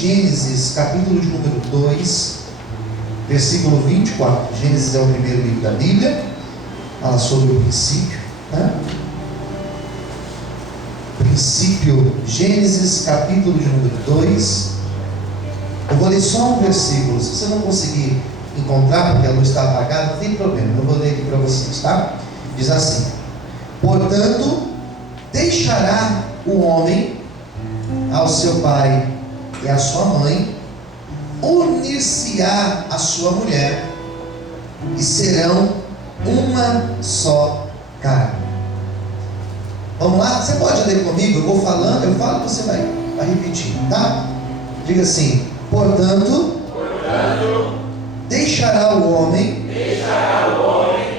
Gênesis, capítulo de número 2, versículo 24. Gênesis é o primeiro livro da Bíblia, fala sobre o princípio, né? Princípio, Gênesis, capítulo de número 2. Eu vou ler só um versículo. Se você não conseguir encontrar, porque a luz está apagada, não tem problema, eu vou ler aqui para vocês, tá? Diz assim: portanto, deixará o homem ao seu pai e à sua mãe, unir-se-á à sua mulher, e serão uma só carne. Vamos lá? Você pode ler comigo? Eu vou falando, eu falo, você vai repetir, tá? Diga assim: portanto, deixará o homem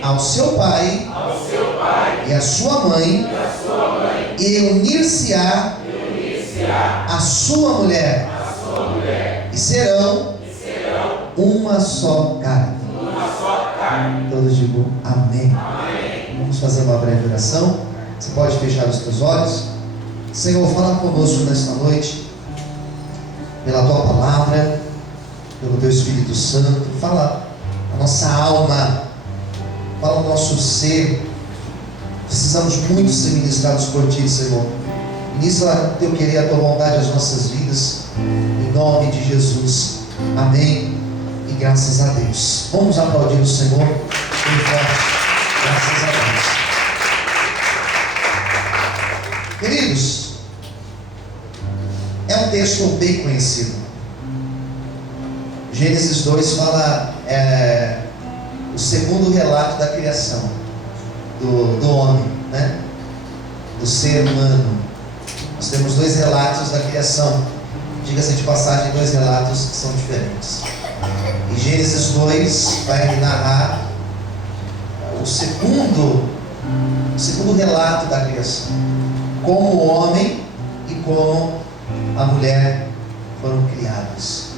ao seu pai e à sua mãe, e unir-se-á à sua mulher, e serão uma só carne. Todos digam amém. Vamos fazer uma breve oração. Você pode fechar os teus olhos. Senhor, fala conosco nesta noite, pela tua palavra, pelo teu Espírito Santo. Fala a nossa alma, fala o nosso ser. Precisamos muito ser ministrados por ti, Senhor. Ministra teu querer, a tua vontade às nossas vidas, em nome de Jesus. Amém e graças a Deus. Vamos aplaudir o Senhor bem forte. Graças a Deus. Queridos, é um texto bem conhecido. Gênesis 2 fala o segundo relato da criação do homem, né? Do ser humano. Nós temos dois relatos da criação. Diga-se de passagem, dois relatos que são diferentes. E Gênesis 2 vai narrar o segundo relato da criação. Como o homem e como a mulher foram criados.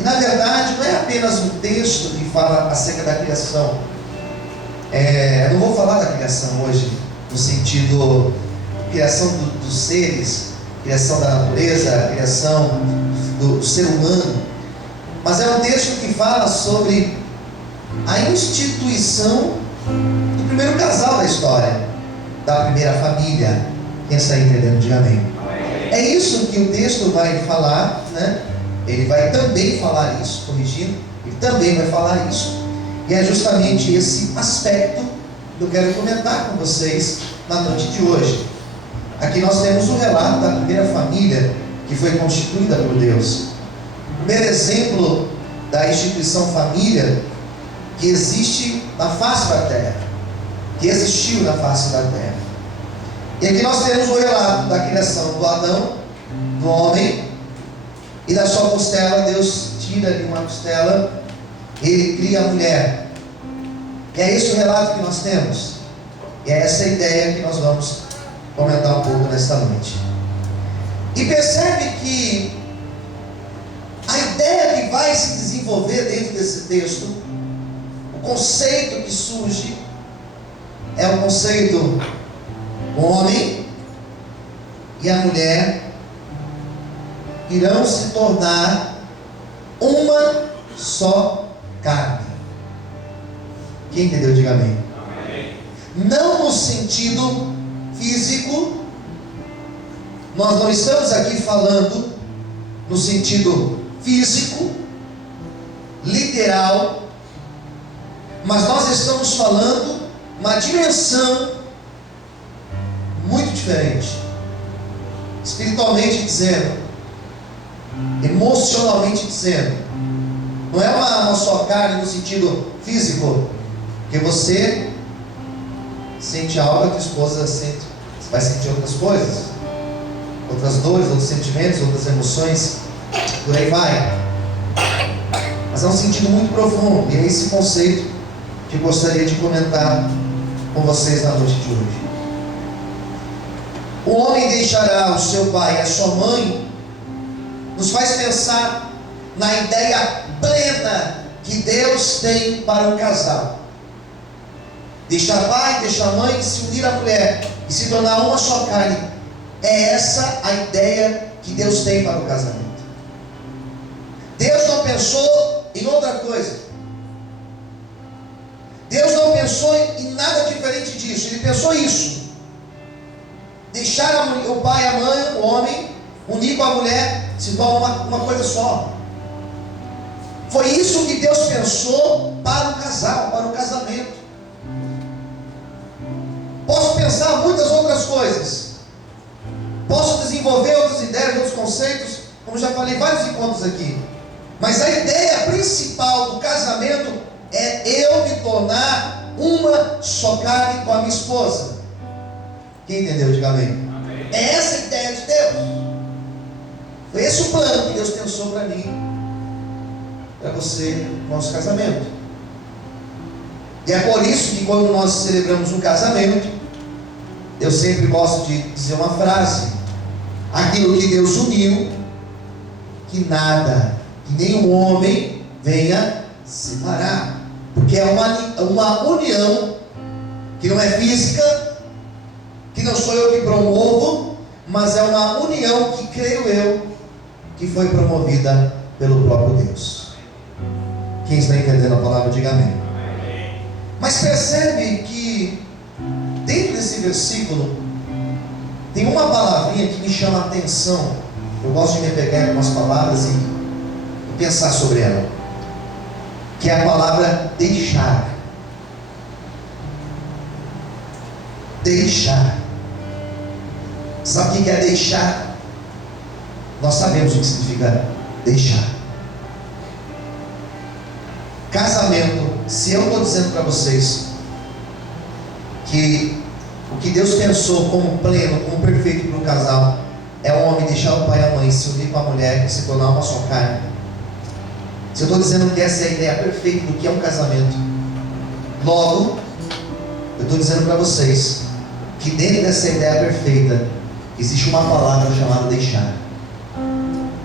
E na verdade não é apenas um texto que fala acerca da criação. Eu não vou falar da criação hoje no sentido criação dos seres, criação da natureza, criação do ser humano, mas é um texto que fala sobre a instituição do primeiro casal da história, da primeira família. Quem está entendendo, diga amém. É isso que o texto vai falar, né? Ele vai também falar isso, corrigindo, ele também vai falar isso. E é justamente esse aspecto que eu quero comentar com vocês na noite de hoje. Aqui nós temos o relato da primeira família que foi constituída por Deus. O primeiro exemplo da instituição família que existe na face da terra, que existiu na face da terra. E aqui nós temos o relato da criação do Adão, do homem, e da sua costela Deus tira ali uma costela, ele cria a mulher. E é esse o relato que nós temos. E é essa a ideia que nós vamos comentar um pouco nesta noite. E percebe que a ideia que vai se desenvolver dentro desse texto, o conceito que surge, é o conceito: o homem e a mulher irão se tornar uma só carne. Quem entendeu, diga amém. Amém. Não no sentido físico, nós não estamos aqui falando no sentido físico, literal, mas nós estamos falando uma dimensão muito diferente, espiritualmente dizendo, emocionalmente dizendo. Não é uma só carne no sentido físico, porque você sente algo, a tua esposa sente, você vai sentir outras coisas, outras dores, outros sentimentos, outras emoções, por aí vai. Mas é um sentido muito profundo, e é esse conceito que eu gostaria de comentar com vocês na noite de hoje. O homem deixará o seu pai e a sua mãe, nos faz pensar na ideia plena que Deus tem para o casal. Deixar pai, deixar mãe, se unir à mulher e se tornar uma só carne. É essa a ideia que Deus tem para o casamento. pensou em outra coisa. Deus não pensou em nada diferente disso. Ele pensou isso: deixar o pai, a mãe, o homem, unir com a mulher, se torna uma coisa só. Foi isso que Deus pensou para o casal, para o casamento. Posso pensar muitas outras coisas, posso desenvolver outras ideias, outros conceitos, como já falei em vários encontros aqui, mas a ideia principal do casamento é eu me tornar uma só carne com a minha esposa. Quem entendeu? Diga amém. Amém. É essa a ideia de Deus. Foi esse o plano que Deus pensou para mim, para você, nosso casamento. E é por isso que quando nós celebramos um casamento, eu sempre gosto de dizer uma frase: aquilo que Deus uniu, que nada, que nenhum homem venha separar. Porque é uma união que não é física, que não sou eu que promovo, mas é uma união que creio eu que foi promovida pelo próprio Deus. Quem está entendendo a palavra, diga amém. Mas percebe que dentro desse versículo tem uma palavrinha que me chama a atenção. Eu gosto de me pegar em algumas palavras e pensar sobre ela, que é a palavra deixar. Deixar. Sabe o que é deixar? Nós sabemos o que significa deixar. Casamento, se eu estou dizendo para vocês que o que Deus pensou como pleno, como perfeito para o casal, é o homem deixar o pai e a mãe, se unir com a mulher e se tornar uma só carne. Se eu estou dizendo que essa é a ideia perfeita do que é um casamento, logo, eu estou dizendo para vocês que dentro dessa ideia perfeita existe uma palavra chamada deixar.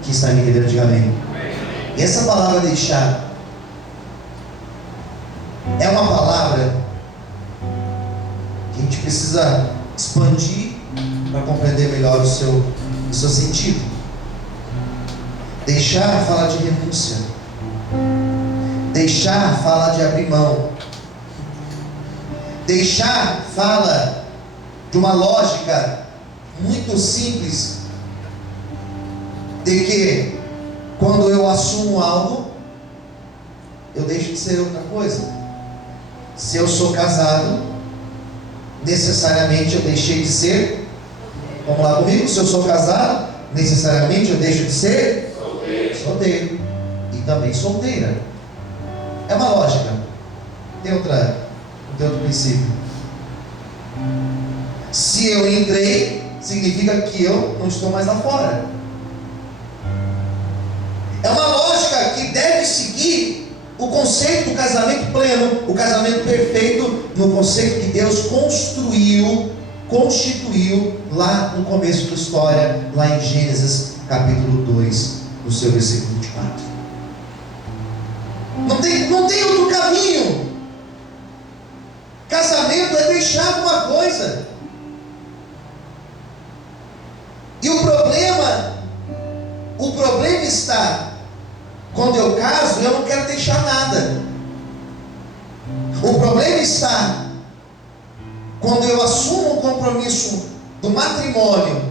Que está me entendendo? Diga amém. E essa palavra deixar é uma palavra que a gente precisa expandir para compreender melhor o seu sentido. Deixar fala de renúncia. Deixar fala de abrir mão. Deixar fala de uma lógica muito simples, de que quando eu assumo algo, eu deixo de ser outra coisa. Se eu sou casado, necessariamente eu deixei de ser, vamos lá comigo, se eu sou casado, necessariamente eu deixo de ser solteiro. E também solteira. É uma lógica. Tem outro princípio. Se eu entrei, significa que eu não estou mais lá fora. É uma lógica que deve seguir o conceito do casamento pleno, o casamento perfeito, no conceito que Deus constituiu lá no começo da história, lá em Gênesis capítulo 2, no seu versículo 24. Não tem outro caminho. Casamento é deixar alguma coisa. E o problema está, quando eu caso, eu não quero deixar nada. O problema está quando eu assumo o compromisso do matrimônio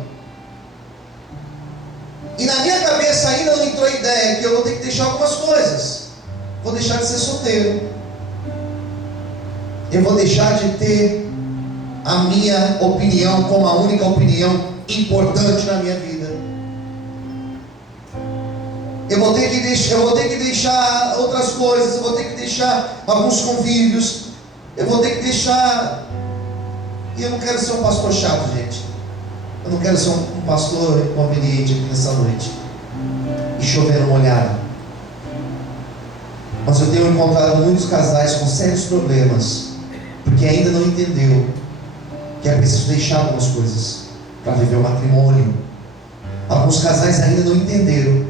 e na minha cabeça ainda não entrou a ideia que eu vou ter que deixar algumas coisas. Vou deixar de ser solteiro. Eu vou deixar de ter a minha opinião como a única opinião importante na minha vida. Eu vou ter que deixar outras coisas. Eu vou ter que deixar alguns convívios. Eu vou ter que deixar. E eu não quero ser um pastor chato, gente. Eu não quero ser um pastor inconveniente aqui nessa noite e chovendo molhado. Mas eu tenho encontrado muitos casais com sérios problemas, porque ainda não entendeu que é preciso deixar algumas coisas para viver o matrimônio. Alguns casais ainda não entenderam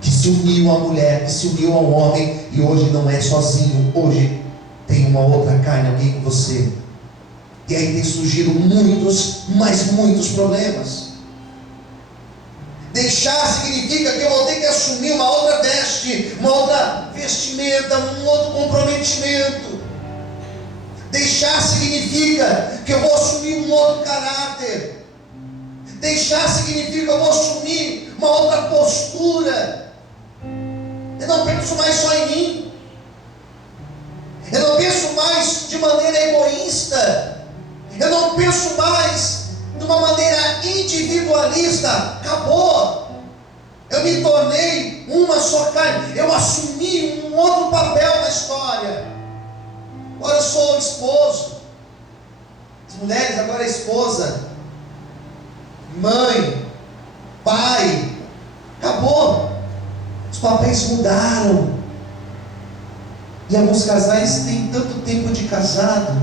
que se uniu à mulher, que se uniu ao homem, e hoje não é sozinho, hoje tem uma outra carne, alguém com você. E aí tem surgido muitos problemas. Deixar significa que eu vou ter que assumir uma outra veste. veste, uma outra vestimenta, um outro comprometimento. Deixar significa que eu vou assumir um outro caráter. Deixar significa que eu vou assumir uma outra postura. Eu não penso mais só em mim. Eu não penso mais de maneira egoísta. Eu não penso mais de uma maneira individualista. Acabou. Eu me tornei uma só carne. Eu assumi um outro papel na história. Agora eu sou esposo. As mulheres agora é esposa, mãe, pai. Acabou. Os papéis mudaram. E alguns casais têm tanto tempo de casado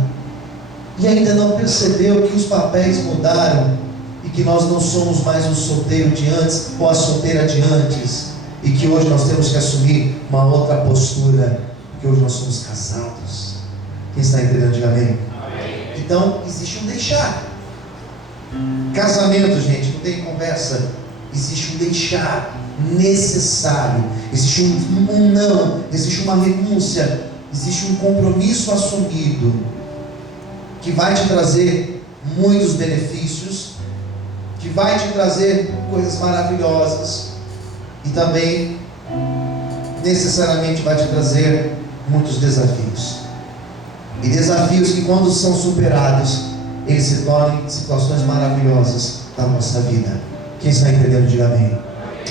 e ainda não percebeu que os papéis mudaram e que nós não somos mais o solteiro de antes ou a solteira de antes, e que hoje nós temos que assumir uma outra postura, porque hoje nós somos casados. Quem está entendendo, diga amém. Amém. Então existe um deixar. Casamento, gente, não tem conversa. Existe um deixar necessário. Existe um não. Existe uma renúncia. Existe um compromisso assumido que vai te trazer muitos benefícios, que vai te trazer coisas maravilhosas e também necessariamente vai te trazer muitos desafios. E desafios que, quando são superados, eles se tornam situações maravilhosas da nossa vida. Quem está entendendo, diga amém.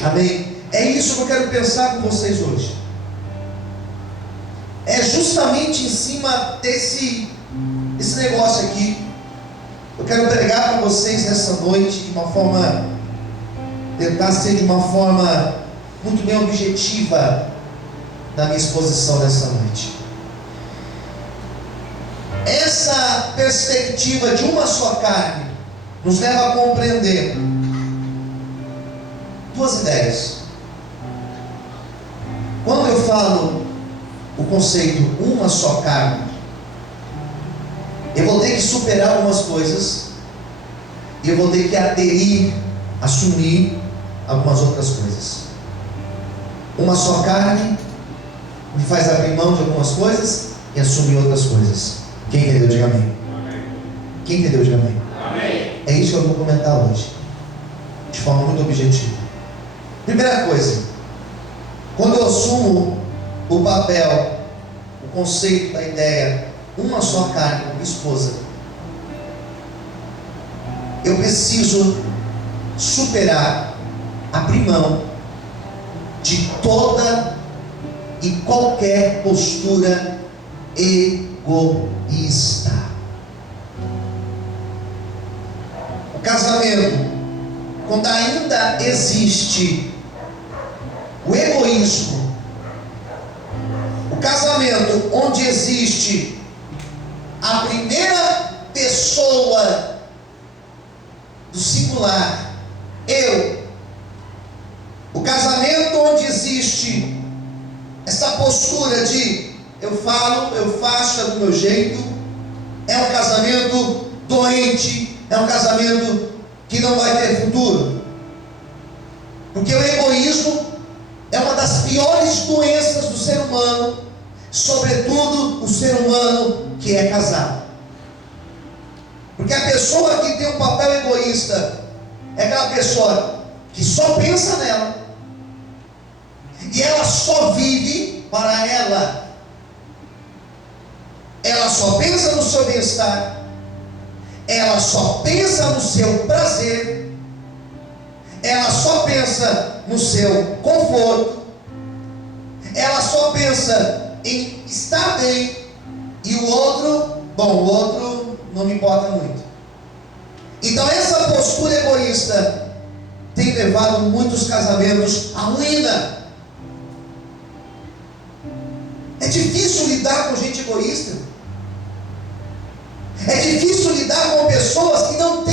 Amém. É isso que eu quero pensar com vocês hoje. É justamente em cima desse negócio aqui. Eu quero pregar para vocês nessa noite de uma forma, tentar ser de uma forma muito bem objetiva na minha exposição dessa noite. Essa perspectiva de uma só carne nos leva a compreender duas ideias. Quando eu falo o conceito uma só carne, eu vou ter que superar algumas coisas e eu vou ter que aderir, assumir algumas outras coisas. Uma só carne me faz abrir mão de algumas coisas e assumir outras coisas. Quem entendeu, diga amém. Quem entendeu, diga amém. Amém. É isso que eu vou comentar hoje, de forma muito objetiva. Primeira coisa, quando eu assumo o papel, o conceito da ideia, uma só carne com minha esposa, eu preciso superar, abrir mão de toda e qualquer postura egoísta. O casamento, quando ainda existe o egoísmo, o casamento onde existe a primeira pessoa do singular, eu, o casamento onde existe essa postura de eu falo, eu faço, é do meu jeito, é um casamento doente, é um casamento que não vai ter futuro. Porque o egoísmo é uma das piores doenças do ser humano, sobretudo o ser humano que é casado. Porque a pessoa que tem um papel egoísta é aquela pessoa que só pensa nela, e ela só vive para ela. Ela só pensa no seu bem-estar, ela só pensa no seu prazer, ela só pensa no seu conforto, ela só pensa em estar bem, e o outro não me importa muito. Então essa postura egoísta tem levado muitos casamentos à ruína. É difícil lidar com gente egoísta. É difícil lidar com pessoas que não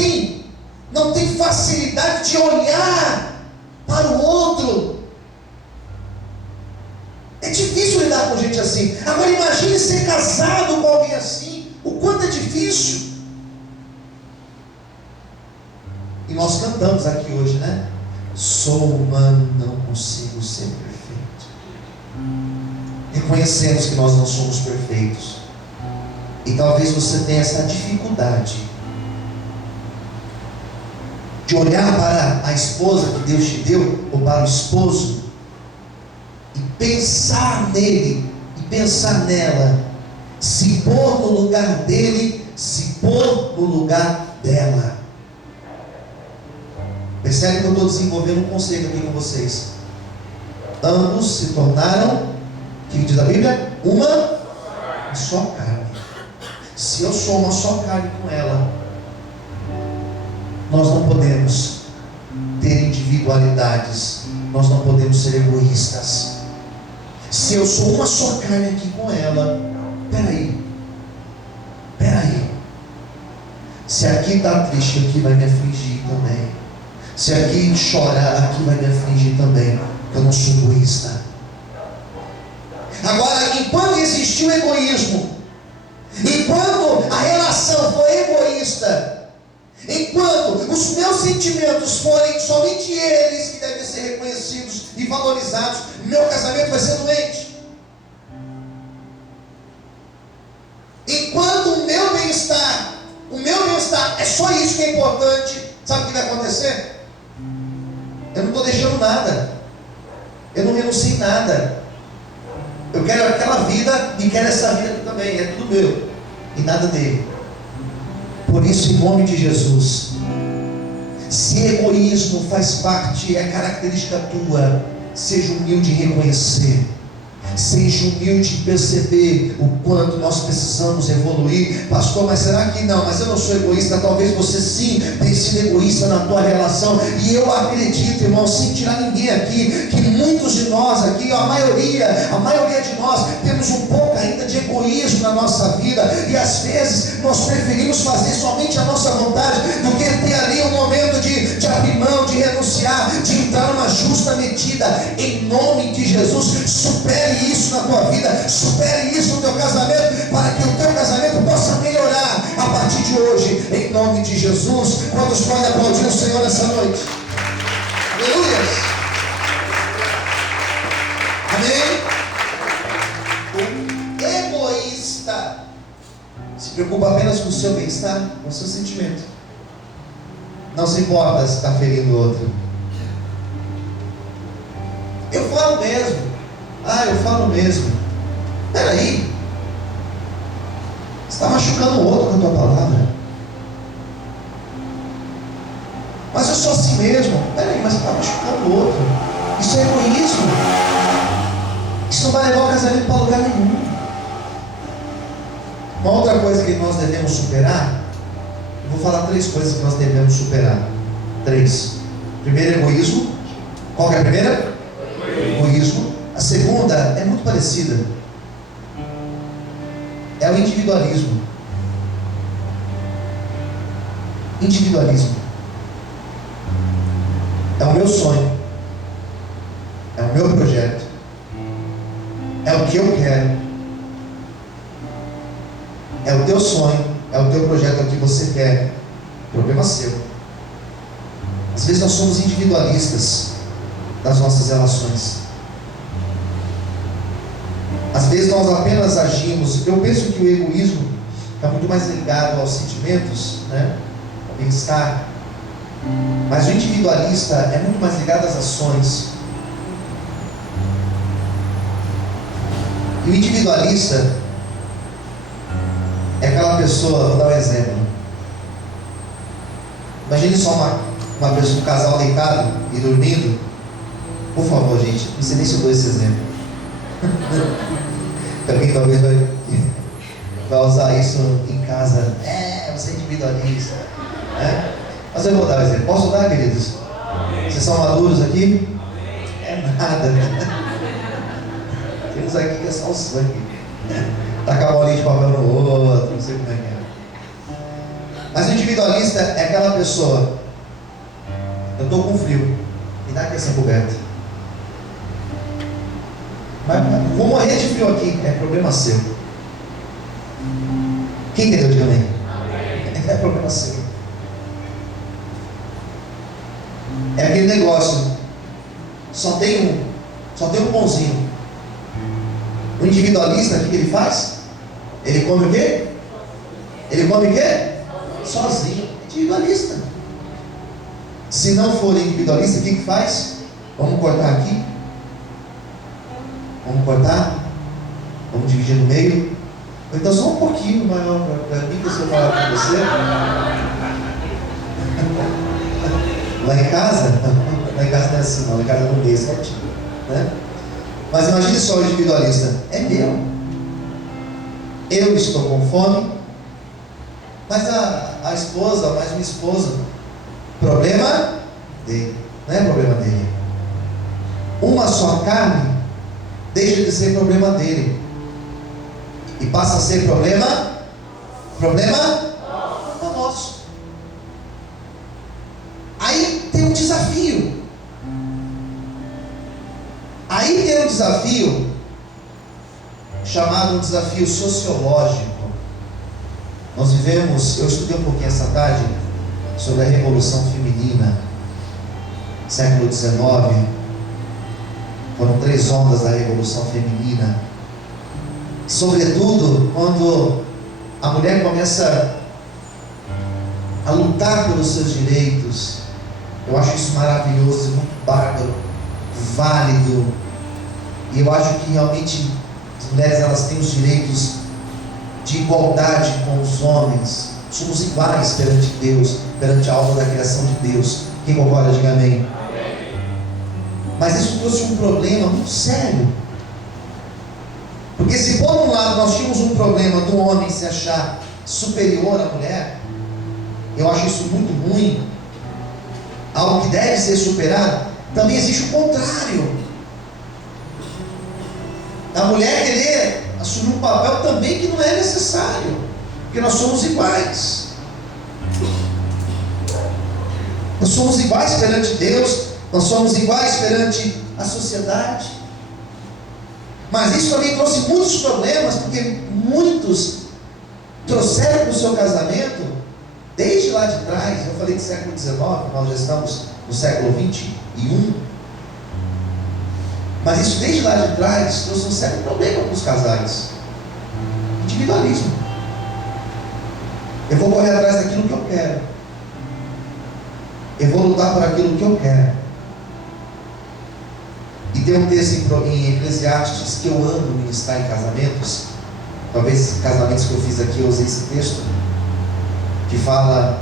têm facilidade de olhar para o outro. É difícil lidar com gente assim. Agora imagine ser casado com alguém assim. O quanto é difícil. E nós cantamos aqui hoje, né? Sou humano, não consigo ser perfeito. reconhecemos que nós não somos perfeitos. E talvez você tenha essa dificuldade de olhar para a esposa que Deus te deu, ou para o esposo, e pensar nele, e pensar nela, se pôr no lugar dele, se pôr no lugar dela. Percebe que eu estou desenvolvendo um conceito aqui com vocês. Ambos se tornaram, o que diz a Bíblia? Uma só carne. Se eu sou uma só carne com ela, nós não podemos ter individualidades, nós não podemos ser egoístas. Se eu sou uma só carne aqui com ela, peraí, se aqui está triste, aqui vai me afligir também. Se aqui chorar, aqui vai me afligir também, porque eu não sou egoísta. Agora, enquanto existiu egoísmo, enquanto a relação foi egoísta, enquanto os meus sentimentos forem somente eles que devem ser reconhecidos e valorizados, meu casamento vai ser doente. Enquanto o meu bem-estar é só isso que é importante, sabe o que vai acontecer? Eu não estou deixando nada, eu não renuncio em nada. Eu quero aquela vida e quero essa vida aqui também, é tudo meu e nada dele. Por isso, em nome de Jesus, se egoísmo faz parte, é característica tua, seja humilde em reconhecer, seja humilde em perceber o quanto nós precisamos evoluir. Pastor, mas será que não? Mas eu não sou egoísta. Talvez você sim tenha sido egoísta na tua relação, e eu acredito, irmão, sem tirar ninguém aqui, que muitos de nós aqui, a maioria de nós, temos um pouco ainda de egoísmo na nossa vida, e às vezes nós preferimos fazer somente a nossa vontade, do que ter ali um momento de abrir mão, de renunciar, de entrar numa justa medida. Em nome de Jesus, supere isso na tua vida, supere isso no teu casamento, para que o teu casamento possa melhorar a partir de hoje, em nome de Jesus. Quantos podem aplaudir o Senhor essa noite? Aleluia! Amém? O egoísta se preocupa apenas com o seu bem-estar, com o seu sentimento, não se importa se está ferindo o outro. Eu falo mesmo. Peraí, você está machucando o outro com a tua palavra. Mas eu sou assim mesmo. Peraí, mas você está machucando o outro. Isso é egoísmo. Isso não vai levar o casamento para lugar nenhum. Uma outra coisa que nós devemos superar, eu vou falar 3 coisas que nós devemos superar. 3. Primeiro, egoísmo. Qual que é a primeira? Egoísmo. A segunda é muito parecida, é o individualismo. É o meu sonho, é o meu projeto, é o que eu quero, é o teu sonho, é o teu projeto, é o que você quer. Problema seu. Às vezes nós somos individualistas das nossas relações. Às vezes nós apenas agimos. Eu penso que o egoísmo está muito mais ligado aos sentimentos, né? Ao bem-estar. Mas o individualista é muito mais ligado às ações. E o individualista é aquela pessoa, vou dar um exemplo. Imagine só uma pessoa, um casal deitado e dormindo. Por favor, gente, não sei nem se eu dou esse exemplo. Alguém talvez vai usar isso em casa. Você é individualista, né? Mas eu vou dar um exemplo. Posso dar, queridos? Vocês são maduros aqui? É nada. Temos aqui que é só o sangue. Tacar a bolinha de papel no outro, não sei como é que é. Mas o individualista é aquela pessoa: eu estou com frio, me dá aqui essa coberta. Mas vou morrer de frio aqui, é problema seu. Quem entendeu? Diga amém. É problema seu. É aquele negócio, só tem um pãozinho. O individualista, o que ele faz? Ele come o quê? Ele come o quê? Sozinho. Individualista. Se não for individualista, o que faz? Vamos cortar aqui. Vamos cortar. Vamos dividir no meio. Ou então só um pouquinho maior para mim, que se eu falar com você. Lá em casa não é assim não. Lá em casa não é certinho, né? Mas imagine só o individualista. É meu. Eu estou com fome. Mas a esposa, mais uma esposa. Problema dele. Não é problema dele. Uma só carne deixa de ser problema dele. E passa a ser problema nosso. Aí tem um desafio. Aí tem um desafio chamado um desafio sociológico. Nós vivemos, eu estudei um pouquinho essa tarde sobre a Revolução Feminina, século XIX. Foram 3 ondas da Revolução Feminina. Sobretudo quando a mulher começa a lutar pelos seus direitos. Eu acho isso maravilhoso, muito bárbaro, válido. E eu acho que realmente as mulheres, elas têm os direitos de igualdade com os homens. Somos iguais perante Deus, perante a obra da criação de Deus. Quem concorda, diga amém. Mas isso trouxe um problema muito sério. Porque se por um lado nós tínhamos um problema do homem se achar superior à mulher, eu acho isso muito ruim, algo que deve ser superado. Também existe o contrário, a mulher querer assumir um papel também que não é necessário, porque nós somos iguais. Nós somos iguais perante Deus, nós somos iguais perante a sociedade. Mas isso também trouxe muitos problemas, porque muitos trouxeram para o seu casamento, desde lá de trás. Eu falei do século XIX, nós já estamos no século XXI. Mas isso desde lá de trás trouxe um sério problema para os casais. Individualismo. Eu vou correr atrás daquilo que eu quero. Eu vou lutar por aquilo que eu quero. E tem um texto em Eclesiastes que eu amo ministrar em casamentos. Talvez casamentos que eu fiz aqui eu usei esse texto, que fala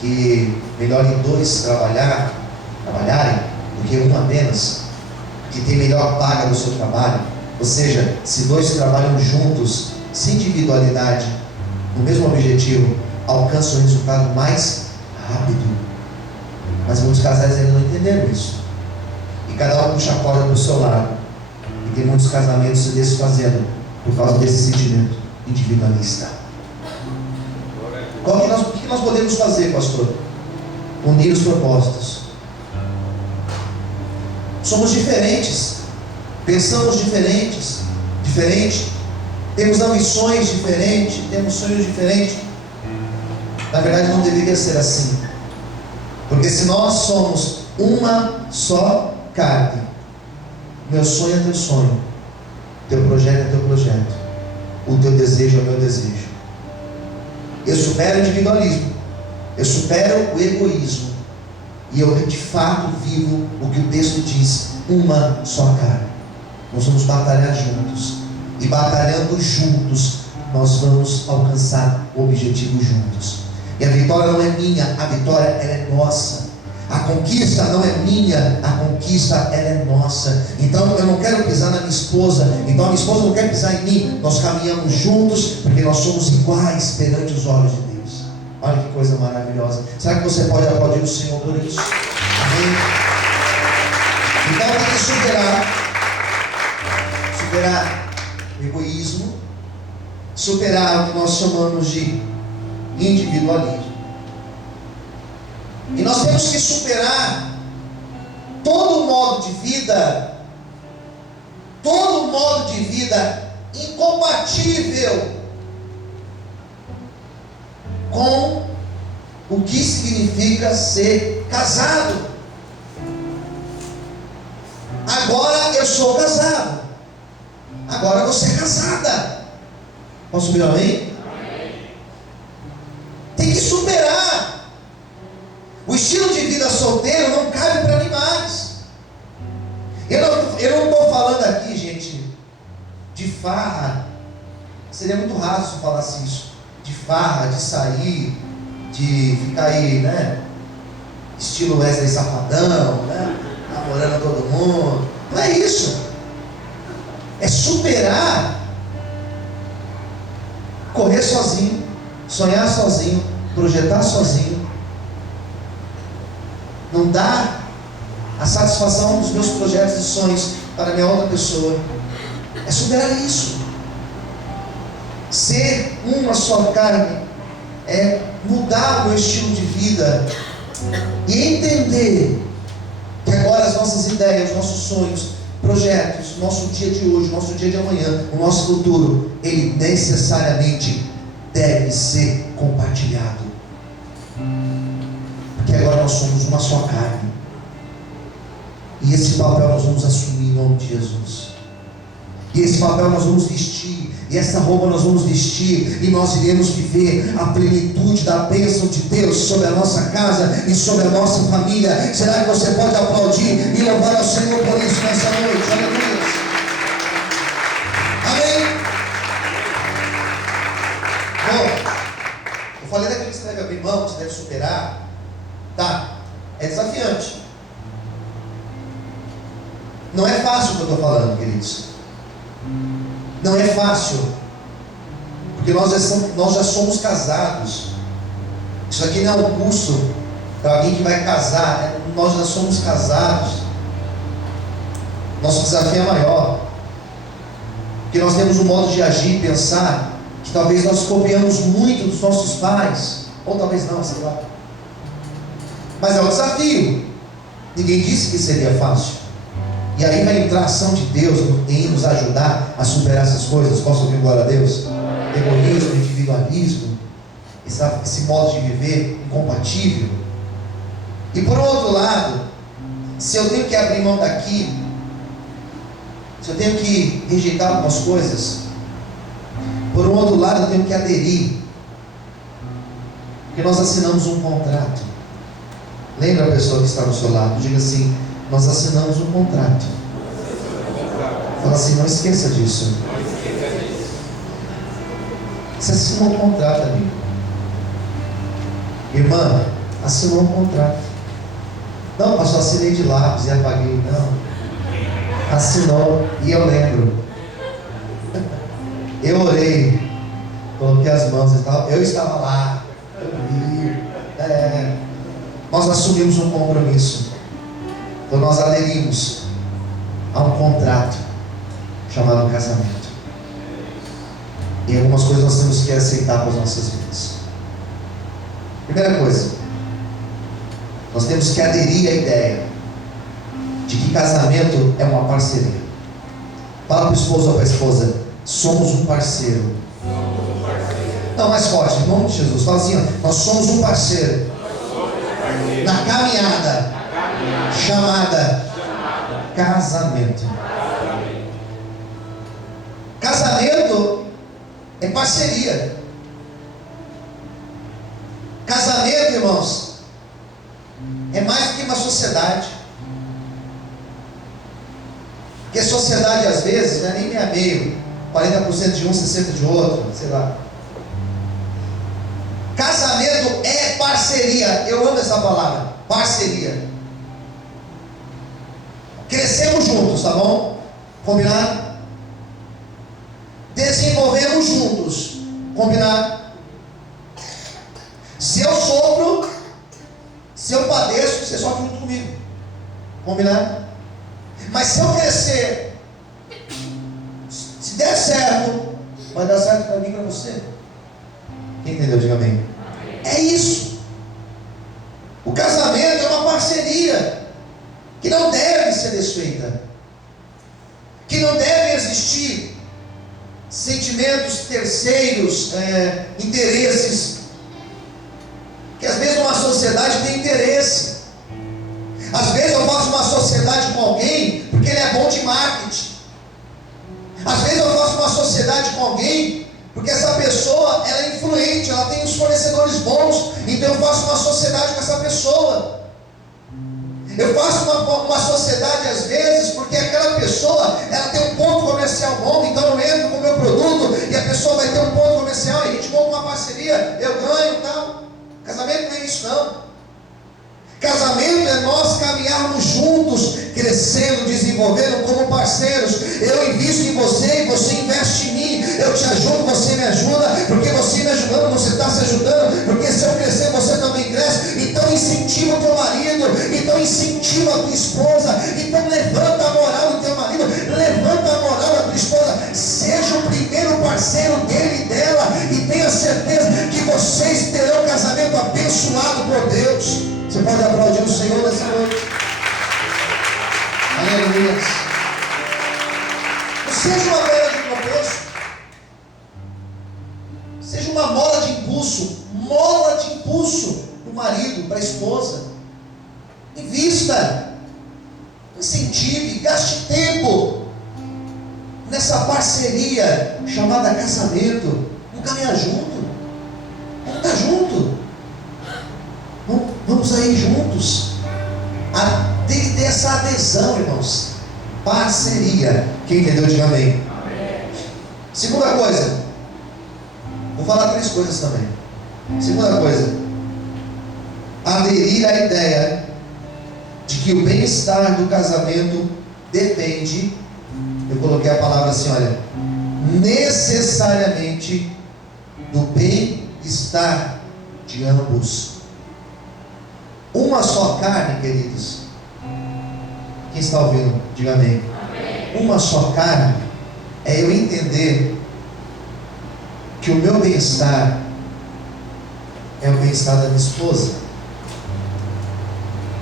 que melhor em 2 trabalharem do que um apenas, que tem melhor paga no seu trabalho. Ou seja, se 2 trabalham juntos, sem individualidade, no mesmo objetivo, alcançam o resultado mais rápido. Mas muitos casais ainda não entenderam isso. E cada um puxa a corda para o seu lado. E tem muitos casamentos se desfazendo por causa desse sentimento individualista. O que nós podemos fazer, pastor? Unir os propósitos. Somos diferentes, pensamos diferente, temos ambições diferentes, temos sonhos diferentes. Na verdade não deveria ser assim, porque se nós somos uma só carne, meu sonho é teu sonho, teu projeto é teu projeto, o teu desejo é o meu desejo. Eu supero o individualismo, eu supero o egoísmo, e eu de fato vivo o que o texto diz, uma só carne. Nós vamos batalhar juntos, e batalhando juntos nós vamos alcançar o objetivo juntos. E a vitória não é minha, a vitória ela é nossa. A conquista não é minha, a conquista ela é nossa. Então eu não quero pisar na minha esposa, então a minha esposa não quer pisar em mim. Nós caminhamos juntos, porque nós somos iguais perante os olhos de Deus. Olha que coisa maravilhosa. Será que você pode aplaudir o Senhor por isso? Amém? Então tem que superar o egoísmo, superar o que nós chamamos de individualismo. E nós temos que superar todo modo de vida incompatível com o que significa ser casado. Agora eu sou casado, Agora você é casada. Posso ouvir um amém? Tem que superar. O estilo de vida solteiro não cabe para animais. Eu não estou falando aqui, gente, de farra. Seria muito raso se eu falasse isso. De farra, de sair, de ficar aí, né? Estilo Wesley Safadão, né? Namorando todo mundo. Não é isso. É superar. Correr sozinho, sonhar sozinho, projetar sozinho. Não dá a satisfação dos meus projetos e sonhos para minha outra pessoa. É superar isso. Ser uma só carne é mudar o meu estilo de vida e entender que agora as nossas ideias, nossos sonhos, projetos, nosso dia de hoje, nosso dia de amanhã, o nosso futuro, ele necessariamente deve ser compartilhado. Porque agora nós somos uma só carne. E esse papel nós vamos assumir em nome de Jesus. E esse papel nós vamos vestir. E essa roupa nós vamos vestir. E nós iremos viver a plenitude da bênção de Deus sobre a nossa casa e sobre a nossa família. Será que você pode aplaudir e louvar ao Senhor por isso nessa noite? Aleluia. Amém? Bom, eu falei daquele que você deve abrir mão, que você deve superar. Tá, é desafiante. Não é fácil o que eu estou falando, queridos. Não é fácil. Porque nós já somos casados. Isso aqui não é um curso para alguém que vai casar. Nós já somos casados. Nosso desafio é maior. Porque nós temos um modo de agir e pensar que talvez nós copiamos muito dos nossos pais. Ou talvez não, sei lá. Mas é um desafio. Ninguém disse que seria fácil. E aí vai entrar a ação de Deus em nos ajudar a superar essas coisas. Posso ouvir glória a Deus? Egoísmo, individualismo, esse modo de viver incompatível. E por outro lado, se eu tenho que abrir mão daqui, se eu tenho que rejeitar algumas coisas, por um outro lado eu tenho que aderir. Porque nós assinamos um contrato. Lembra a pessoa que está do seu lado? Diga assim: nós assinamos um contrato. Fala assim: não esqueça disso. Você assinou um contrato, amigo. Irmã, assinou um contrato. Não, pastor, assinei de lápis e apaguei. Não. Assinou. E eu lembro. Eu orei. Coloquei as mãos e tal. Eu estava lá. Nós assumimos um compromisso. Então nós aderimos a um contrato chamado casamento. E algumas coisas nós temos que aceitar para as nossas vidas. Primeira coisa, nós temos que aderir à ideia de que casamento é uma parceria. Fala para o esposo ou para a esposa: somos um parceiro. Não, mais forte, em nome de Jesus. Fala assim: ó, nós somos um parceiro na caminhada chamada casamento. Casamento é parceria. Casamento, irmãos, é mais do que uma sociedade. Porque sociedade às vezes não é nem meio a meio, 40% de um, 60% de outro, sei lá. Casamento é parceria. Eu amo essa palavra, parceria. Crescemos juntos, tá bom? Combinado? Desenvolvemos juntos, combinado? Se eu sofro, se eu padeço, você sofre junto comigo, combinado? Mas se eu crescer, se der certo, vai dar certo para mim e para você. Quem entendeu? Diga amém. É isso. O casamento é uma parceria que não deve ser desfeita, que não deve existir sentimentos terceiros, interesses, que às vezes uma sociedade tem interesse. Às vezes eu faço uma sociedade com alguém porque ele é bom de marketing. Às vezes eu com alguém, porque essa pessoa, ela é influente, ela tem os fornecedores bons, então eu faço uma sociedade com essa pessoa. Eu faço uma sociedade às vezes, porque aquela pessoa, ela tem um ponto comercial bom, então eu entro com o meu produto, e a pessoa vai ter um ponto comercial, e a gente monta uma parceria, eu ganho e tal. Casamento não é isso não. Casamento é nós caminharmos juntos, crescendo, desenvolvendo como parceiros. Eu invisto em você e você investe em mim. Eu te ajudo, você me ajuda, porque você me ajudando, você está se ajudando, porque se eu crescer, você também cresce. Então incentiva o teu marido, então incentiva a tua esposa, então levanta a moral do teu marido, levanta a moral da tua esposa, seja o primeiro parceiro dele e dela, e tenha certeza que vocês terão um casamento abençoado por Deus. Você pode aplaudir o Senhor nessa noite. Aleluia. Não seja uma mola de tropeço. Seja uma mola de impulso. Mola de impulso para o marido, para a esposa. Invista. Incentive. Gaste tempo nessa parceria chamada casamento. Vamos caminhar junto. Vamos estar junto. Vamos aí juntos. Tem que ter essa adesão, irmãos. Parceria. Quem entendeu, diga amém. Segunda coisa. Vou falar 3 coisas também. Segunda coisa. Aderir à ideia de que o bem-estar do casamento depende, eu coloquei a palavra assim, olha, necessariamente do bem-estar de ambos. Uma só carne, queridos. Quem está ouvindo, diga amém. Uma só carne é eu entender que o meu bem-estar é o bem-estar da minha esposa.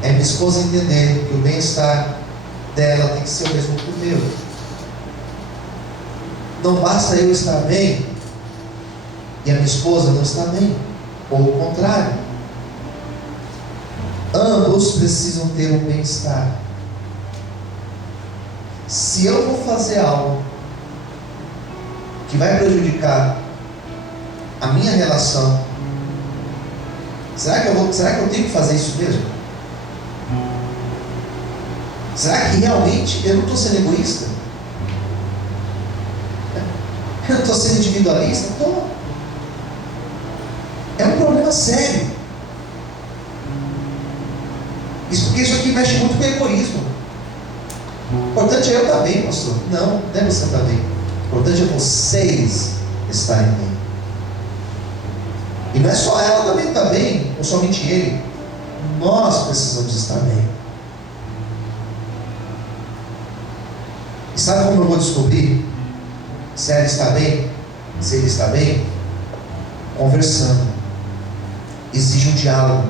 É minha esposa entender que o bem-estar dela tem que ser o mesmo que o meu. Não basta eu estar bem e a minha esposa não está bem, ou o contrário. Ambos precisam ter um bem-estar. Se eu vou fazer algo que vai prejudicar a minha relação, será que eu tenho que fazer isso mesmo? Será que realmente eu não estou sendo egoísta? Eu não estou sendo individualista? Estou. É um problema sério. Porque isso aqui mexe muito com o egoísmo. O importante é eu estar bem, pastor. Não é você estar bem. O importante é vocês estarem bem. E não é só ela também estar bem, ou somente ele. Nós precisamos estar bem. E sabe como eu vou descobrir se ela está bem? Se ele está bem? Conversando. Exige um diálogo.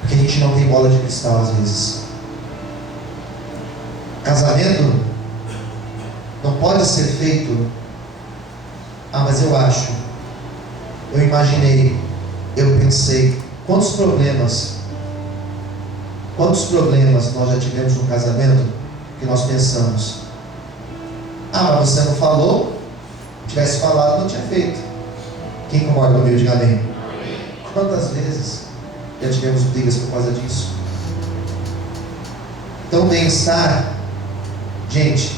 Porque a gente não tem bola de cristal às vezes. Casamento não pode ser feito. Mas eu acho, eu imaginei, eu pensei. Quantos problemas nós já tivemos no casamento que nós pensamos: mas você não falou? Se tivesse falado, não tinha feito. Quem concorda comigo, diga amém. Quantas vezes já tivemos brigas por causa disso? Então, bem-estar, gente,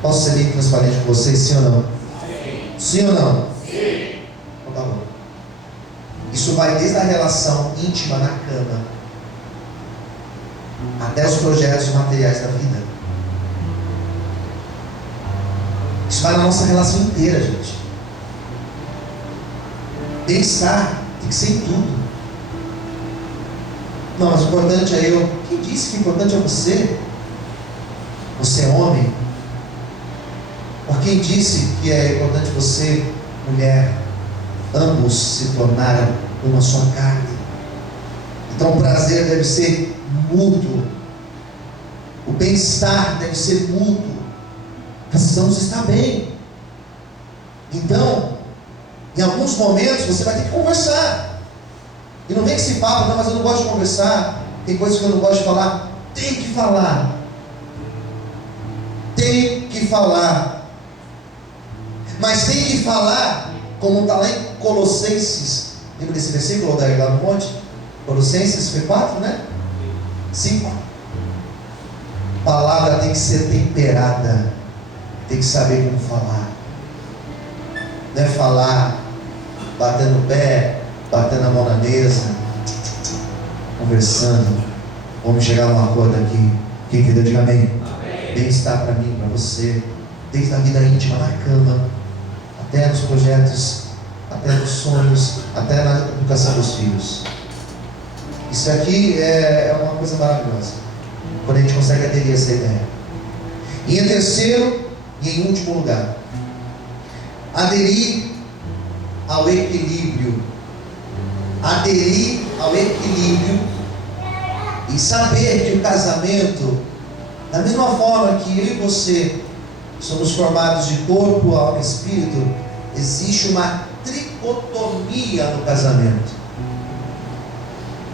posso ser bem transparente com vocês, sim ou não? Sim ou não? Sim. Então tá bom. Isso vai desde a relação íntima na cama até os projetos materiais da vida. Isso vai na nossa relação inteira, gente. Bem-estar tem que ser em tudo. Não, mas o importante é eu. Quem disse que o importante é você? Você é homem? Ou quem disse que é importante você, mulher? Ambos se tornaram uma só carne. Então o prazer deve ser mútuo. O bem-estar deve ser mútuo. Precisamos estar bem. Então, em alguns momentos você vai ter que conversar. E não vem esse papo: não, mas eu não gosto de conversar, tem coisas que eu não gosto de falar. Tem que falar. Tem que falar. Mas tem que falar, como está lá em Colossenses. Lembra desse versículo lá no monte? Colossenses foi 4, né? 5. A palavra tem que ser temperada, tem que saber como falar. Não é falar batendo o pé, batendo a mão na mesa, conversando. Vamos chegar num acordo aqui. Quem entendeu, diga amém. Bem-estar para mim, para você, desde a vida íntima, na cama, até nos projetos, até nos sonhos, até na educação dos filhos. Isso aqui é uma coisa maravilhosa, quando a gente consegue aderir a essa ideia. E em terceiro e em último lugar, aderir ao equilíbrio. Aderir ao equilíbrio e saber que o casamento, da mesma forma que eu e você somos formados de corpo, alma e espírito, existe uma tricotomia no casamento.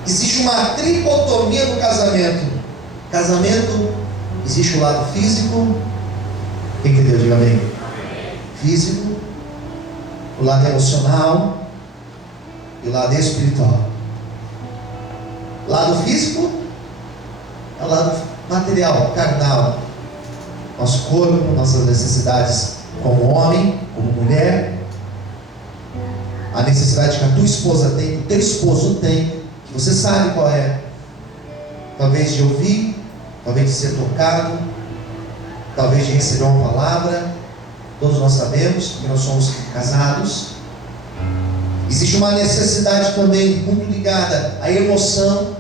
Existe uma tricotomia no casamento. Casamento, existe o lado físico. Quem entendeu? Diga amém. Físico, o lado emocional e o lado espiritual. O lado físico é o lado material, carnal. Nosso corpo, nossas necessidades como homem, como mulher. A necessidade que a tua esposa tem, que o teu esposo tem, que você sabe qual é. Talvez de ouvir, talvez de ser tocado, talvez de receber uma palavra. Todos nós sabemos que nós somos casados. Existe uma necessidade também muito ligada à emoção.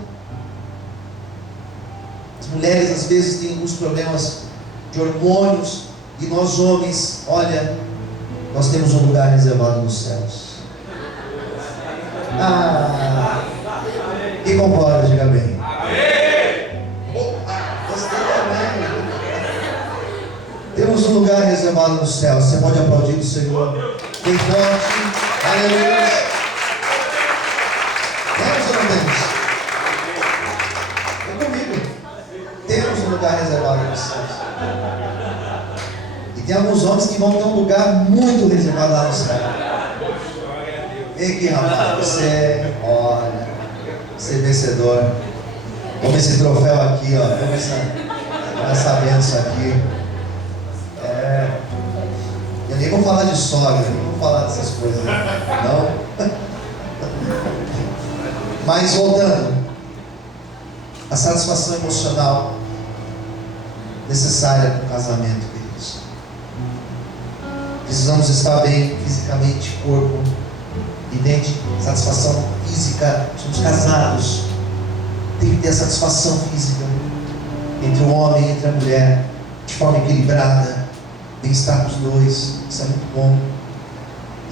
As mulheres às vezes têm alguns problemas de hormônios, e nós homens, olha, nós temos um lugar reservado nos céus. Quem concorda, diga bem. Gostei também. Temos um lugar reservado nos céus. Você pode aplaudir o Senhor bem forte. Aleluia. Temos ou não temos? É comigo. Temos um lugar reservado nos céus. E tem alguns homens que vão ter um lugar muito reservado lá no céu. Vem aqui, rapaz. Você, olha, você é vencedor. Toma esse troféu aqui, ó. Toma essa bênção aqui. Eu nem vou falar de sogra, nem vou falar dessas coisas, não. Mas voltando, a satisfação emocional necessária para o casamento, queridos. Precisamos estar bem fisicamente, corpo e mente. Satisfação física. Somos casados, tem que ter a satisfação física entre o homem e entre a mulher, de forma equilibrada, bem-estar dos dois. Isso é muito bom.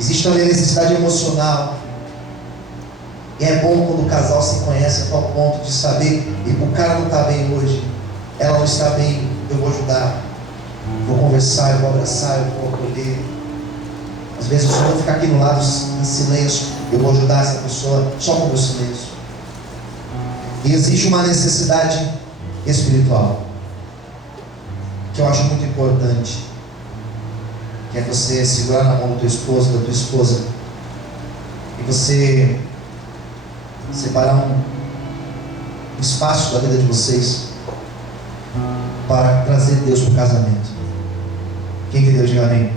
Existe também a necessidade emocional. E é bom quando o casal se conhece a tal ponto de saber que o cara não está bem hoje, ela não está bem, eu vou ajudar, vou conversar, eu vou abraçar, eu vou acolher. Às vezes eu só vou ficar aqui no lado em silêncio, eu vou ajudar essa pessoa só com o meu silêncio. E existe uma necessidade espiritual que eu acho muito importante, que é você segurar na mão do teu esposo, da tua esposa, e você separar um espaço da vida de vocês para trazer Deus para o casamento. Quem entendeu, diga amém.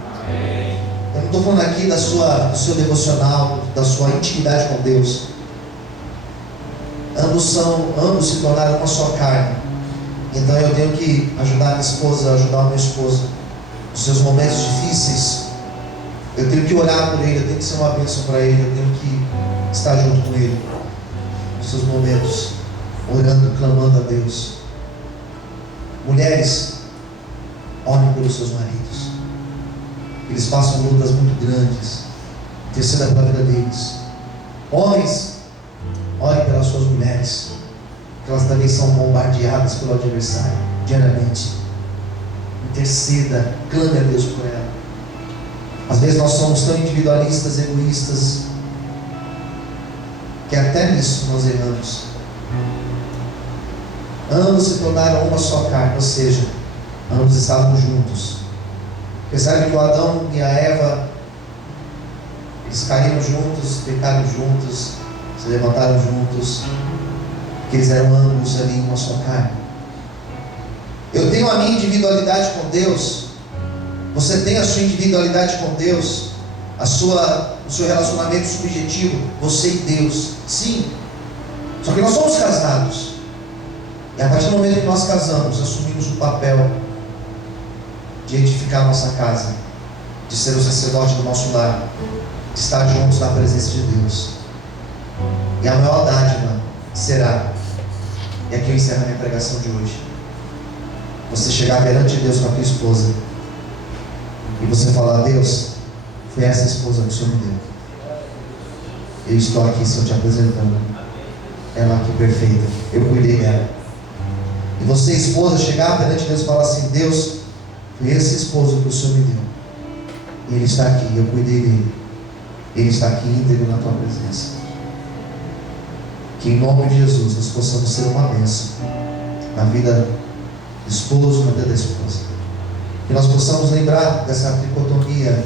Eu não estou falando aqui do seu devocional, da sua intimidade com Deus. Ambos se tornaram uma só carne. Então eu tenho que ajudar a minha esposa, ajudar o meu esposo nos seus momentos difíceis. Eu tenho que orar por ele, eu tenho que ser uma bênção para ele, eu tenho que estar junto com ele nos seus momentos, orando, clamando a Deus. Mulheres, orem pelos seus maridos. Eles passam lutas muito grandes, interceda pela vida deles. Homens, orem pelas suas mulheres, que elas também são bombardeadas pelo adversário diariamente. Interceda, clame a Deus por ela. Às vezes nós somos tão individualistas, egoístas, que até nisso nós erramos. Ambos se tornaram uma só carne, ou seja, ambos estavam juntos. Percebe que o Adão e a Eva Eles caíram juntos, pecaram juntos, se levantaram juntos, porque eles eram ambos ali uma só carne. Eu tenho a minha individualidade com Deus, você tem a sua individualidade com Deus, o seu relacionamento subjetivo, você e Deus, sim. Só que nós somos casados, e a partir do momento que nós casamos, assumimos o papel de edificar a nossa casa, de ser o sacerdote do nosso lar, de estar juntos na presença de Deus. E a maior dádiva será, e aqui eu encerro a minha pregação de hoje, você chegar perante Deus com a tua esposa e você falar: Deus, foi essa esposa que o Senhor me deu, eu estou aqui, Senhor, te apresentando ela aqui perfeita, eu cuidei dela. E você, esposa, chegar perante Deus e falar assim: Deus, foi esse esposo que o Senhor me deu, e ele está aqui, eu cuidei dele, ele está aqui íntegro na tua presença. Que em nome de Jesus nós possamos ser uma bênção na vida do esposo, na vida da esposa. Que nós possamos lembrar dessa dicotomia: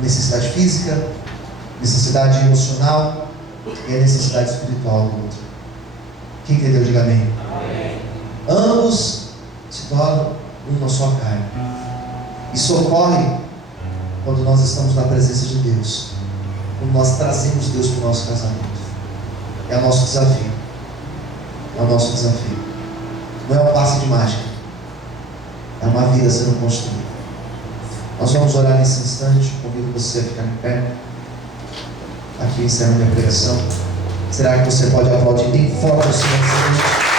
necessidade física, necessidade emocional e a necessidade espiritual do outro. Quem entendeu, diga amém. Amém. Ambos se tornam uma só carne. Isso ocorre quando nós estamos na presença de Deus, quando nós trazemos Deus para o nosso casamento. É o nosso desafio. É o nosso desafio. Não é um passe de mágica, é uma vida sendo construída. Nós vamos orar nesse instante. Convido você a ficar em pé. Aqui encerra minha pregação. Será que você pode aplaudir bem forte o Senhor?